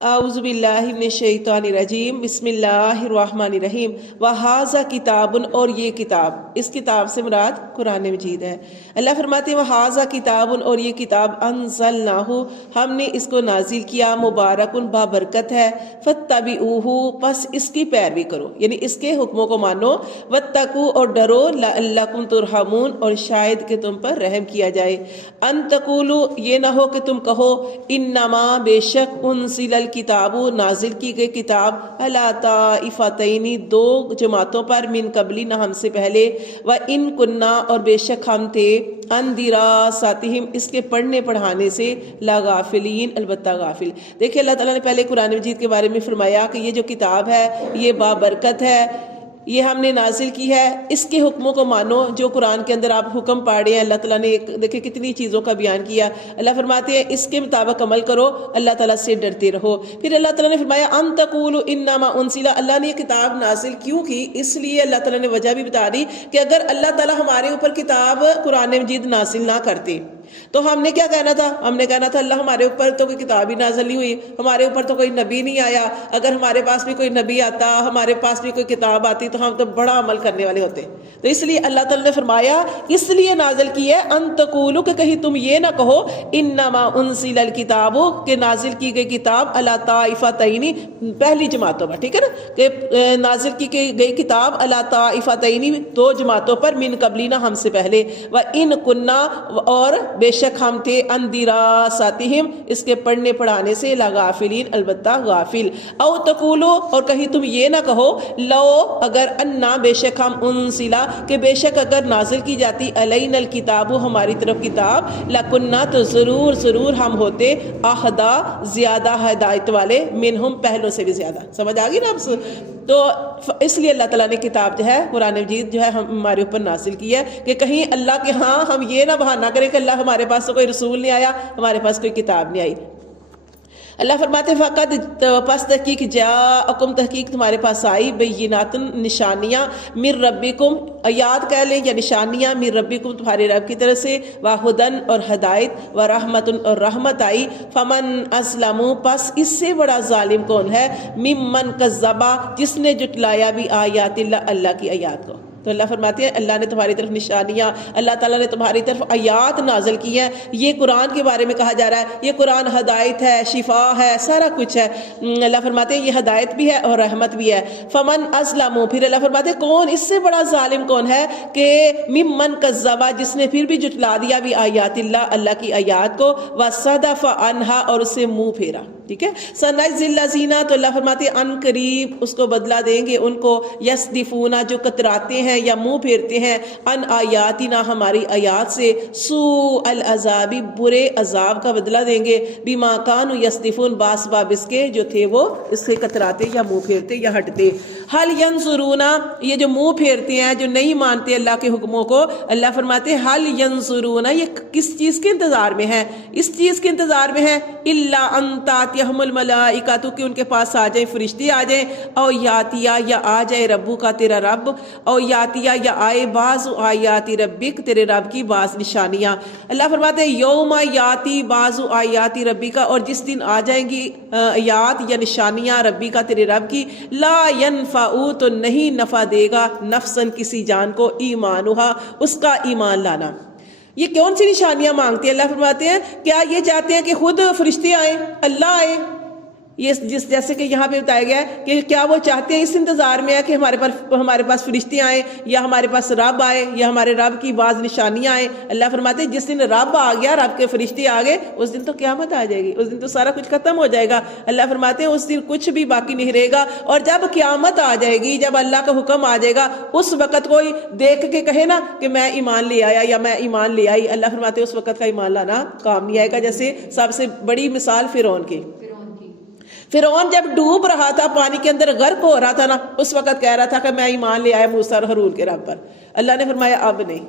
اعوذ باللہ من الشیطان الرجیم بسم اللہ الرحمن الرحیم وہذا کتاب، اور یہ کتاب، اس کتاب سے مراد قرآن مجید ہے۔ اللہ فرماتے ہیں وہذا کتاب، اور یہ کتاب انزلناہ، ہم نے اس کو نازل کیا، مبارک بابرکت ہے، فاتبعوہ، پس اس کی پیروی کرو، یعنی اس کے حکموں کو مانو، واتقوا، اور ڈرو، لعلکم ترحمون، اور شاید کہ تم پر رحم کیا جائے۔ ان تقولوا، یہ نہ ہو کہ تم کہو، انما، بے شک، انزل الکتاب، نازل کی گئی کتاب، علی طائفتین، دو جماعتوں پر، من قبلنا، ہم سے پہلے، وان کنا، اور بے شک ہم تھے، ان دراستہم، اس کے پڑھنے پڑھانے سے، لغافلین، البتہ غافل۔ دیکھیں اللہ تعالیٰ نے پہلے قرآن مجید کے بارے میں فرمایا کہ یہ جو کتاب ہے یہ بابرکت ہے، یہ ہم نے نازل کی ہے، اس کے حکموں کو مانو۔ جو قرآن کے اندر آپ حکم پاڑے ہیں، اللہ تعالیٰ نے دیکھیں کتنی چیزوں کا بیان کیا۔ اللہ فرماتے ہیں اس کے مطابق عمل کرو، اللہ تعالیٰ سے ڈرتے رہو۔ پھر اللہ تعالیٰ نے فرمایا ان تقولوا انما انزل، اللہ نے یہ کتاب نازل کیوں کی؟ اس لیے اللہ تعالیٰ نے وجہ بھی بتا دی کہ اگر اللہ تعالیٰ ہمارے اوپر کتاب قرآن مجید نازل نہ کرتے تو ہم نے کیا کہنا تھا؟ ہم نے کہنا تھا اللہ ہمارے اوپر تو کوئی کتاب ہی نازل نہیں ہوئی، ہمارے اوپر تو کوئی نبی نہیں آیا، اگر ہمارے پاس بھی کوئی نبی آتا، ہمارے پاس بھی کوئی کتاب آتی تو ہم تو بڑا عمل کرنے والے ہوتے۔ تو اس لیے اللہ تعالیٰ نے فرمایا اس لیے نازل کی ہے، ان تقولوا، کہ کہیں تم یہ نہ کہو، انما انزل الکتاب، کہ نازل کی گئی کتاب، علی طائفتین، پہلی جماعتوں پر، ٹھیک ہے نا، کہ نازل کی گئی کتاب علی طائفتین، دو جماعتوں پر، من قبلنا، ہم سے پہلے، وان کنا، اور بے شک ہم تھے، ان دراستہم، اس کے پڑھنے پڑھانے سے، لغافلین، البتہ غافل۔ او تقولو، اور کہیں تم یہ نہ کہو، لو، اگر انا، بے شک ہم، انزلا، کہ بے شک اگر نازل کی جاتی، علینا الکتاب، ہماری طرف کتاب، لکننا، تو ضرور ضرور ہم ہوتے، اہدا، زیادہ ہدایت والے، منہم، پہلوں سے بھی زیادہ۔ سمجھ آگی نا اب؟ تو اس لیے اللہ تعالیٰ نے کتاب جو ہے قرآن مجید جو ہے ہمارے اوپر نازل کی ہے کہ کہیں اللہ کے ہاں ہم یہ نہ بہانہ کریں کہ اللہ ہمارے پاس تو کوئی رسول نہیں آیا، ہمارے پاس کوئی کتاب نہیں آئی۔ اللہ فرماتے فقط، پس تحقیق، جاءکم، تحقیق تمہارے پاس آئی، بینات، نشانیاں، من ربکم، آیات کہہ لیں یا نشانیاں، من ربکم، تمہارے رب کی طرف سے، وہدن، اور ہدایت، ورحمت، اور رحمت آئی، فمن اسلم، پس اس سے بڑا ظالم کون ہے، ممن کذب، جس نے جھٹلایا بھی آیات اللہ، اللہ کی آیات کو۔ تو اللہ فرماتے ہیں اللہ نے تمہاری طرف نشانیاں، اللہ تعالیٰ نے تمہاری طرف آیات نازل کی ہیں۔ یہ قرآن کے بارے میں کہا جا رہا ہے، یہ قرآن ہدایت ہے، شفا ہے، سارا کچھ ہے۔ اللہ فرماتے ہیں یہ ہدایت بھی ہے اور رحمت بھی ہے۔ فمن اسلم، پھر اللہ فرماتے ہیں کون اس سے بڑا ظالم کون ہے کہ ممن کذب، جس نے پھر بھی جھٹلا دیا بھی آیات اللہ، اللہ کی آیات کو، وصدف عنہا، اور اس سے منہ پھیرا۔ ٹھیک ہے، سنجزی الذین، تو اللہ فرماتے ہیں ان قریب اس کو بدلہ دیں گے ان کو، یصدفون، جو کتراتے ہیں یا منہ پھیرتے ہیں، ان آیاتنا، ہماری آیات سے، سوء العذاب، برے عذاب کا بدلہ دیں گے، بما کانوا یصدفون، باسباب اس کے جو تھے وہ اس سے کتراتے یا منہ پھیرتے یا ہٹتے۔ حل ینظرون، یہ جو منہ پھیرتے ہیں، جو نہیں مانتے اللہ کے حکموں کو، اللہ فرماتے ہیں حل ینظرون، یہ کس چیز کے انتظار میں ہے؟ اس چیز کے انتظار میں ہے، الا ان تاتیہم الملائکۃ، کہ ان کے پاس آ جائیں فرشتے، آ جائیں، او یاتیا، یا آ جائے ربو کا، تیرا رب، او یاتیا، یا آئے بعض آیات ربک، تیرے رب کی بعض نشانیاں۔ اللہ فرماتے ہیں یوم یاتی بعض آیات ربک، اور جس دن آ جائیں گی آیات یا نشانیاں ربی کا، تیرے رب کی، لا ینفع، تو نہیں نفع دے گا، نفسن، کسی جان کو، ایمانہا، اس کا ایمان لانا۔ یہ کون سی نشانیاں مانگتے ہیں؟ اللہ فرماتے ہیں کیا یہ چاہتے ہیں کہ خود فرشتے آئیں، اللہ آئے؟ یہ جیسے کہ یہاں پہ بتایا گیا ہے کہ کیا وہ چاہتے ہیں، اس انتظار میں ہے کہ ہمارے پاس فرشتے آئیں، یا ہمارے پاس رب آئے، یا ہمارے رب کی بعض نشانیاں آئیں۔ اللہ فرماتے ہیں جس دن رب آ گیا، رب کے فرشتے آ گئے، اس دن تو قیامت آ جائے گی، اس دن تو سارا کچھ ختم ہو جائے گا۔ اللہ فرماتے ہیں اس دن کچھ بھی باقی نہیں رہے گا، اور جب قیامت آ جائے گی، جب اللہ کا حکم آ جائے گا، اس وقت کوئی دیکھ کے کہے نا کہ میں ایمان لے آیا یا میں ایمان لے آئی، اللہ فرماتے ہیں اس وقت کا ایمان لانا کام نہیں آئے گا۔ جیسے سب سے بڑی مثال فرعون کی، فرعون جب ڈوب رہا تھا، پانی کے اندر غرق ہو رہا تھا نا، اس وقت کہہ رہا تھا کہ میں ایمان لے آیا موسیٰ اور ہارون کے رب پر۔ اللہ نے فرمایا اب نہیں،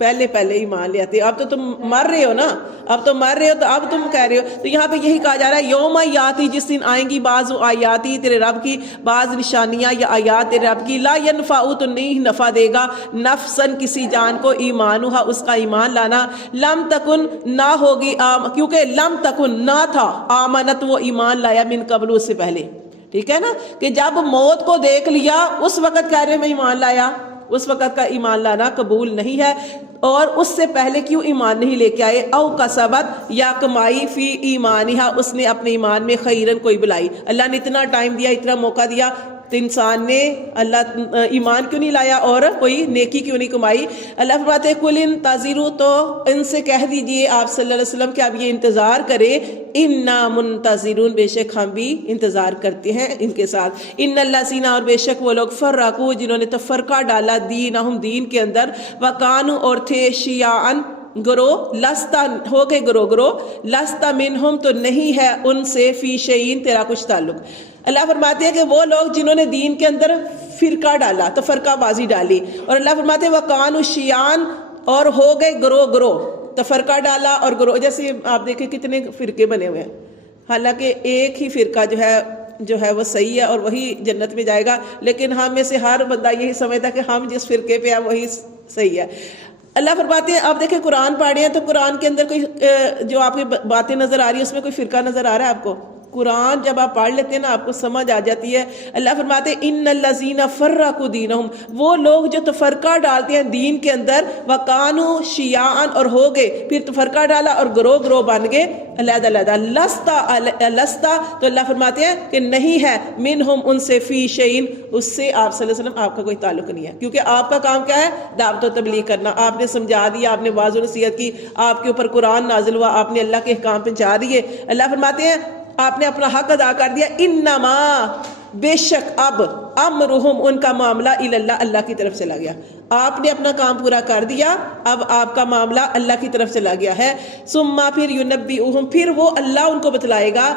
پہلے ایمان لے آتے. اب تو تم مر رہے ہو نا, اب تو مر رہے ہو تو اب تم کہہ رہے ہو. تو یہاں پہ یہی کہا جا رہا ہے یوم آیاتی, جس دن آئیں گی بعض آیاتی تیرے رب کی, بعض نشانیاں یا آیات تیرے رب کی, لا ینفع تو نہیں نفع دے گا نفسن کسی جان کو ایمانہا اس کا ایمان لانا, لم تکن نہ ہوگی کیونکہ لم تکن نہ تھا, آمنت وہ ایمان لایا من قبل اس سے پہلے. ٹھیک ہے نا, کہ جب موت کو دیکھ لیا اس وقت کہہ رہے میں ایمان لایا, اس وقت کا ایمان لانا قبول نہیں ہے. اور اس سے پہلے کیوں ایمان نہیں لے کے آئے؟ او کسبت یا کمائی فی ایمانہا, اس نے اپنے ایمان میں خیرن کوئی بلائی. اللہ نے اتنا ٹائم دیا, اتنا موقع دیا, تو انسان نے اللہ ایمان کیوں نہیں لایا اور کوئی نیکی کیوں نہیں کمائی؟ اللہ فرماتے ہیں کل انتظروا, تو ان سے کہہ دیجئے آپ صلی اللہ علیہ وسلم کہ آپ یہ انتظار کریں, انا منتظرون, بے شک ہم بھی انتظار کرتے ہیں ان کے ساتھ. ان الذین, اور بے شک وہ لوگ, فرقوا جنہوں نے تفرقہ ڈالا, دینہم دین کے اندر, وکانوا اور تھے, شیعاً گروہ, لستا ہو گئے گروہ, لستا منہم تو نہیں ہے ان سے, فی شیئن تیرا کچھ تعلق. اللہ فرماتے ہیں کہ وہ لوگ جنہوں نے دین کے اندر فرقہ ڈالا, تفرقہ بازی ڈالی, اور اللہ فرماتے ہیں وکانوا شیعاً, اور ہو گئے گروہ, تفرقہ ڈالا اور گروہ. جیسے آپ دیکھیں کتنے فرقے بنے ہوئے ہیں, حالانکہ ایک ہی فرقہ جو ہے وہ صحیح ہے اور وہی جنت میں جائے گا, لیکن ہم میں سے ہر بندہ یہی سمجھتا ہے کہ ہم جس فرقے پہ ہیں وہی صحیح ہے. اللہ فرماتے ہیں آپ دیکھیں قرآن پڑھ رہے ہیں تو قرآن کے اندر کوئی جو آپ کی باتیں نظر آ رہی ہیں اس میں کوئی فرقہ نظر آ رہا ہے آپ کو؟ قرآن جب آپ پڑھ لیتے ہیں نا آپ کو سمجھ آ جاتی ہے. اللہ فرماتے ہیں ان الذین فرقوا دینہم, وہ لوگ جو تفرقہ ڈالتے ہیں دین کے اندر, وکانوا شیعاً, اور ہو گئے پھر تفرقہ ڈالا اور گروہ بن گئے علیحدہ, لستا تو اللہ فرماتے ہیں کہ نہیں ہے, منہم ان سے, فی شیئن اس سے آپ صلی اللہ علیہ وسلم آپ کا کوئی تعلق نہیں ہے, کیونکہ آپ کا کام کیا ہے؟ دعوت و تبلیغ کرنا. آپ نے سمجھا دیا, آپ نے واعظ و نصیحت کی, آپ کے اوپر قرآن نازل ہوا, آپ نے اللہ کے احکام پہنچا دیے. اللہ فرماتے ہیں آپ نے اپنا حق ادا کر دیا. انما, بے شک, اب امرہم ان کا معاملہ اللہ, اللہ کی طرف چلا گیا. آپ نے اپنا کام پورا کر دیا, اب آپ کا معاملہ اللہ کی طرف چلا گیا ہے. ثم پھر ینبئہم, پھر وہ اللہ ان کو بتلائے گا,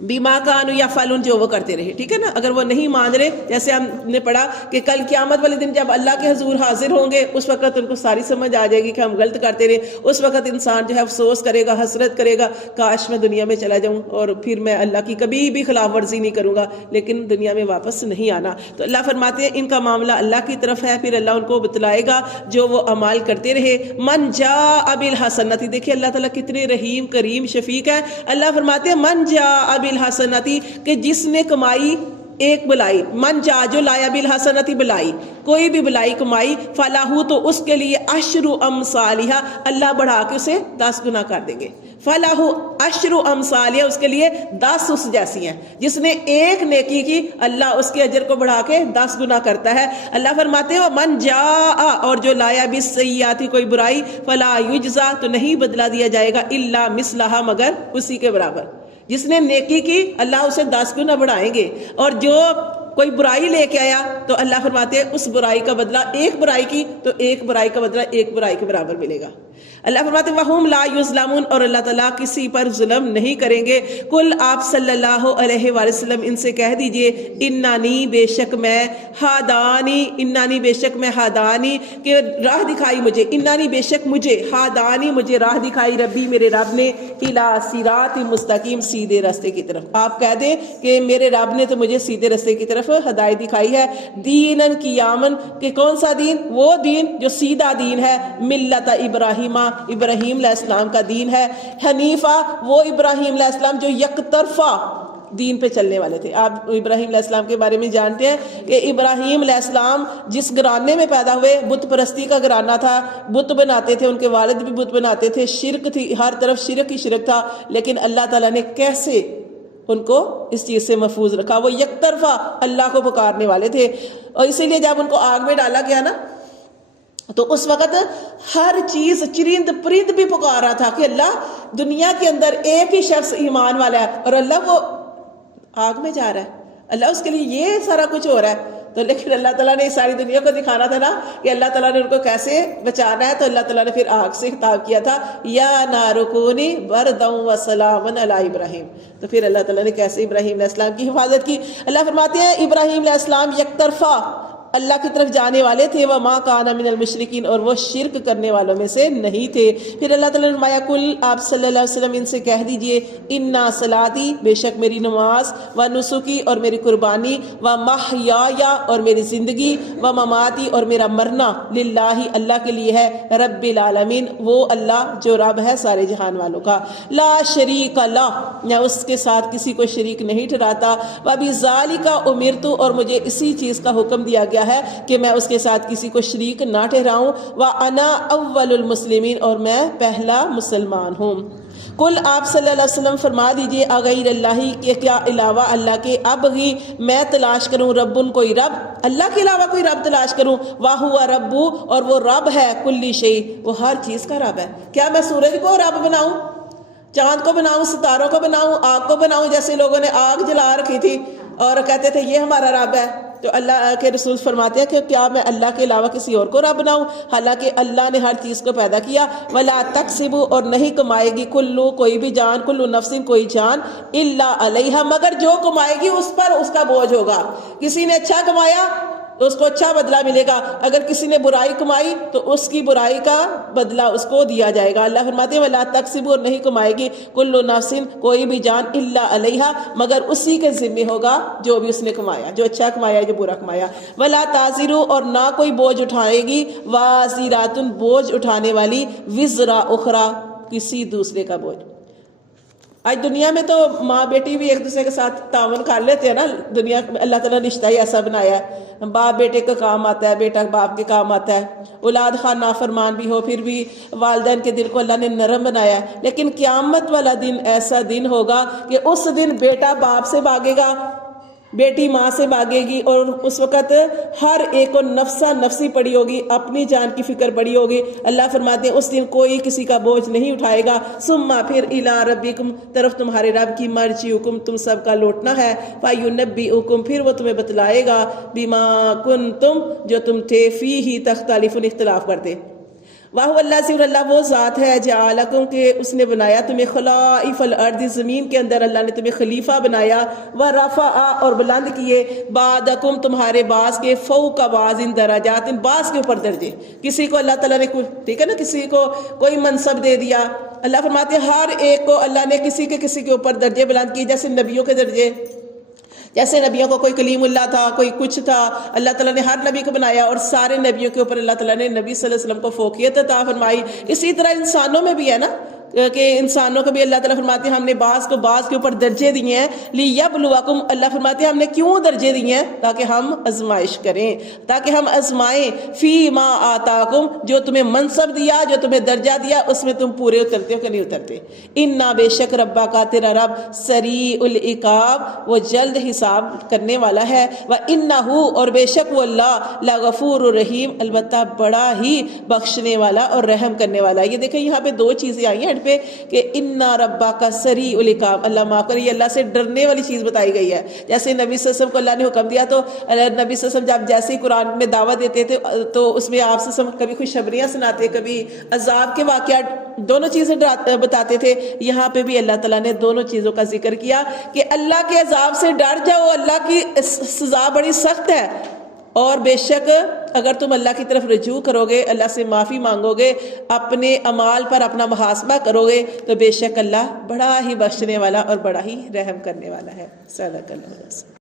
بما کانوا یفعلون, جو وہ کرتے رہے. ٹھیک ہے نا, اگر وہ نہیں مان رہے, جیسے ہم نے پڑھا کہ کل قیامت والے دن جب اللہ کے حضور حاضر ہوں گے اس وقت ان کو ساری سمجھ آ جائے گی کہ ہم غلط کرتے رہے. اس وقت انسان جو ہے افسوس کرے گا, حسرت کرے گا, کاش میں دنیا میں چلا جاؤں اور پھر میں اللہ کی کبھی بھی خلاف ورزی نہیں کروں گا, لیکن دنیا میں واپس نہیں آنا. تو اللہ فرماتے ہیں ان کا معاملہ اللہ کی طرف ہے, پھر اللہ ان کو بتلائے گا جو وہ اعمال کرتے رہے. من جاء بالحسنۃ, دیکھیں اللہ تعالیٰ کتنے رحیم کریم شفیق ہے. اللہ فرماتے ہیں من جاء بالحسنۃ, کہ جس نے کمائی ایک بلائی, من جا جو لایا, بالحسنۃ بلائی, کوئی بھی بلائی کمائی, فلاح تو اس کے لیے عشر امثالہا, اللہ بڑھا کے اسے 10 گنا کر دیں گے. فلاح عشر امثالہا, اس کے لیے 10 اس جیسی ہیں. جس نے ایک نیکی کی اللہ اس کے اجر کو بڑھا کے 10 گنا کرتا ہے. اللہ فرماتے ہیں من جاء, اور جو لایا, بالسیئات کوئی برائی, فلا یجزا تو نہیں بدلا دیا جائے گا, الا مثلہا مگر اسی کے برابر. جس نے نیکی کی اللہ اسے 10 گنا بڑھائیں گے, اور جو کوئی برائی لے کے آیا تو اللہ فرماتے ہیں اس برائی کا بدلہ, ایک برائی کی تو ایک برائی کا بدلہ ایک برائی کے برابر ملے گا. اللہ فرماتے ہیں وَهُمْ لَا يُظْلَمُونَ, اور اللہ تعالیٰ کسی پر ظلم نہیں کریں گے. کل آپ صلی اللہ علیہ وآلہ وسلم ان سے کہہ دیجئے, انانی بے شک میں, ہادانی, انانی بے شک میں, ہادانی کہ راہ دکھائی مجھے, انانی بے شک مجھے, ہادانی مجھے راہ دکھائی, ربی میرے رب نے, الی صراط مستقیم سیدھے راستے کی طرف. آپ کہہ دیں کہ میرے رب نے تو مجھے سیدھے راستے کی طرف ہدایت دکھائی ہے. دینن قیامن, کہ کون سا دین؟ وہ دین جو سیدھا دین ہے, ملت ابراہیم, ابراہیم علیہ السلام کا دین ہے. حنیفہ, وہ ابراہیم علیہ السلام جو یک طرفہ دین پہ چلنے والے تھے. آپ ابراہیم علیہ السلام کے بارے میں جانتے ہیں کہ ابراہیم علیہ السلام جس گھرانے میں پیدا ہوئے, بت پرستی کا گھرانہ تھا, بت بناتے تھے, ان کے والد بھی بت بناتے تھے, شرک تھی, ہر طرف شرک ہی شرک تھا. لیکن اللہ تعالیٰ نے کیسے ان کو اس چیز سے محفوظ رکھا, وہ یک طرفہ اللہ کو پکارنے والے تھے. اور اسی لیے جب ان کو آگ میں ڈالا گیا نا تو اس وقت ہر چیز, چرند پرند بھی پکار رہا تھا کہ اللہ, دنیا کے اندر ایک ہی شخص ایمان والا ہے اور اللہ وہ آگ میں جا رہا ہے, اللہ اس کے لیے یہ سارا کچھ ہو رہا ہے. تو لیکن اللہ تعالیٰ نے ساری دنیا کو دکھانا تھا نا کہ اللہ تعالیٰ نے ان کو کیسے بچانا ہے. تو اللہ تعالیٰ نے پھر آگ سے خطاب کیا تھا, یا نار کونی بردا وسلاما علی ابراہیم. تو پھر اللہ تعالیٰ نے کیسے ابراہیم علیہ السلام کی حفاظت کی. اللہ فرماتے ہیں ابراہیم علیہ السلام یک طرفہ اللہ کی طرف جانے والے تھے، وما کان من المشرکین، اور وہ شرک کرنے والوں میں سے نہیں تھے۔ پھر اللہ تعالیٰ نے فرمایا کل، آپ صلی اللہ علیہ وسلم ان سے کہہ دیجئے، انا صلاتی، بے شک میری نماز، و نسکی، اور میری قربانی، و محیایا، اور میری زندگی، و مماتی، اور میرا مرنا، للہ، اللہ کے لیے ہے، رب العالمین، وہ اللہ جو رب ہے سارے جہان والوں کا، لا شریک لا، میں اس کے ساتھ کسی کو شریک نہیں ٹھہراتا، وبذالک امرت، اور مجھے اسی چیز کا حکم دیا گیا ہے کہ میں اس کے ساتھ کسی کو شریک نہ ٹھہراؤں، وانا اول المسلمین، اور میں پہلا مسلمان ہوں۔ کل، آپ صلی اللہ علیہ وسلم فرما دیجئے، اغیر اللہ، کہ کیا علاوہ اللہ کے، ابغی، میں تلاش کروں، ربن، کوئی رب، اللہ کے علاوہ کوئی رب تلاش کروں، واہو رب، اور وہ رب ہے، کل شیء، وہ ہر چیز کا رب ہے۔ کیا میں سورج کو رب بناؤں، چاند کو بناؤں، ستاروں کو بناؤں، آگ کو بناؤں، جیسے لوگوں نے آگ جلا رکھی تھی اور کہتے تھے یہ ہمارا رب ہے؟ تو اللہ کے رسول فرماتے ہیں کہ کیا میں اللہ کے علاوہ کسی اور کو رب بناؤں، حالانکہ اللہ نے ہر چیز کو پیدا کیا۔ ولا تکسب، اور نہیں کمائے گی، کلو، کوئی بھی جان، کلو نفس، کوئی جان، الا علیہا، مگر جو کمائے گی اس پر اس کا بوجھ ہوگا۔ کسی نے اچھا کمایا تو اس کو اچھا بدلہ ملے گا، اگر کسی نے برائی کمائی تو اس کی برائی کا بدلہ اس کو دیا جائے گا۔ اللہ فرماتے ہیں ولا تکسب، اور نہیں کمائے گی، کل نفس، کوئی بھی جان، الا علیہا، مگر اسی کے ذمہ ہوگا جو بھی اس نے کمایا، جو اچھا کمایا جو برا کمایا۔ ولا تازر، اور نہ کوئی بوجھ اٹھائے گی، وازرات، بوجھ اٹھانے والی، وزر اخرى، کسی دوسرے کا بوجھ۔ آج دنیا میں تو ماں بیٹی بھی ایک دوسرے کے ساتھ تعاون کر لیتے ہیں نا، دنیا میں اللہ تعالیٰ نے رشتہ ہی ایسا بنایا ہے، باپ بیٹے کا کام آتا ہے، بیٹا باپ کے کام آتا ہے، اولاد خواہ نافرمان بھی ہو پھر بھی والدین کے دل کو اللہ نے نرم بنایا ہے۔ لیکن قیامت والا دن ایسا دن ہوگا کہ اس دن بیٹا باپ سے بھاگے گا، بیٹی ماں سے بھاگے گی، اور اس وقت ہر ایک کو نفسا نفسی پڑی ہوگی، اپنی جان کی فکر پڑی ہوگی۔ اللہ فرماتے ہیں اس دن کوئی کسی کا بوجھ نہیں اٹھائے گا۔ ثم، پھر، الی ربکم، طرف تمہارے رب کی، مرجعکم، تم سب کا لوٹنا ہے، فینبئکم، پھر وہ تمہیں بتلائے گا، بما کنتم، جو تم تھے، فیہ تختلفون، اختلاف کرتے۔ واہ اللہ، صرف اللہ وہ ذات ہے، جعلکم، کہ اس نے بنایا تمہیں، خلائف الارض، زمین کے اندر اللہ نے تمہیں خلیفہ بنایا، ورفع، اور بلند کیے، بعدکم، تمہارے بعض کے، فوق بعض درجات، بعض کے اوپر درجے۔ کسی کو اللہ تعالیٰ نے ٹھیک ہے نا، کسی کو کوئی منصب دے دیا، اللہ فرماتے ہیں ہر ایک کو اللہ نے کسی کے اوپر درجے بلند کیے، جیسے نبیوں کے درجے، جیسے نبیوں کو کوئی کلیم اللہ تھا، کوئی کچھ تھا، اللہ تعالیٰ نے ہر نبی کو بنایا، اور سارے نبیوں کے اوپر اللہ تعالیٰ نے نبی صلی اللہ علیہ وسلم کو فوقیت عطا فرمائی۔ اسی طرح انسانوں میں بھی ہے نا، کہ انسانوں کو بھی اللہ تعالیٰ فرماتے ہیں ہم نے بعض کو بعض کے اوپر درجے دیے ہیں، لیبلوکم، اللہ فرماتے ہیں ہم نے کیوں درجے دیے ہیں؟ تاکہ ہم آزمائش کریں، تاکہ ہم آزمائیں، فی ما آتاکم، جو تمہیں منصب دیا، جو تمہیں درجہ دیا، اس میں تم پورے اترتے ہو کہ نہیں اترتے۔ انا، بے شک، ربا کا، تیرا رب، سریع العقاب، وہ جلد حساب کرنے والا ہے، وانہ، اور بے شک وہ اللہ، لغفور الرحیم، البتہ بڑا ہی بخشنے والا اور رحم کرنے والا۔ یہ دیکھیں یہاں پہ دو چیزیں آئی ہیں پہ کہ انا ربا کا سریع العقاب، اللہ معاف کرے، یہ اللہ سے ڈرنے والی چیز بتائی گئی ہے۔ جیسے نبی صلی اللہ علیہ وسلم کو اللہ نے حکم دیا تو نبی صلی اللہ علیہ وسلم جب جیسے ہی قرآن میں دعوت دیتے تھے تو اس میں آپ صلی اللہ علیہ وسلم کبھی خوشخبریاں سناتے، کبھی عذاب کے واقعات، دونوں چیزیں بتاتے تھے۔ یہاں پہ بھی اللہ تعالیٰ نے دونوں چیزوں کا ذکر کیا کہ اللہ کے عذاب سے ڈر جاؤ، اللہ کی سزا بڑی سخت ہے، اور بے شک اگر تم اللہ کی طرف رجوع کرو گے، اللہ سے معافی مانگو گے، اپنے اعمال پر اپنا محاسبہ کرو گے، تو بے شک اللہ بڑا ہی بخشنے والا اور بڑا ہی رحم کرنے والا ہے۔ صدق اللہ۔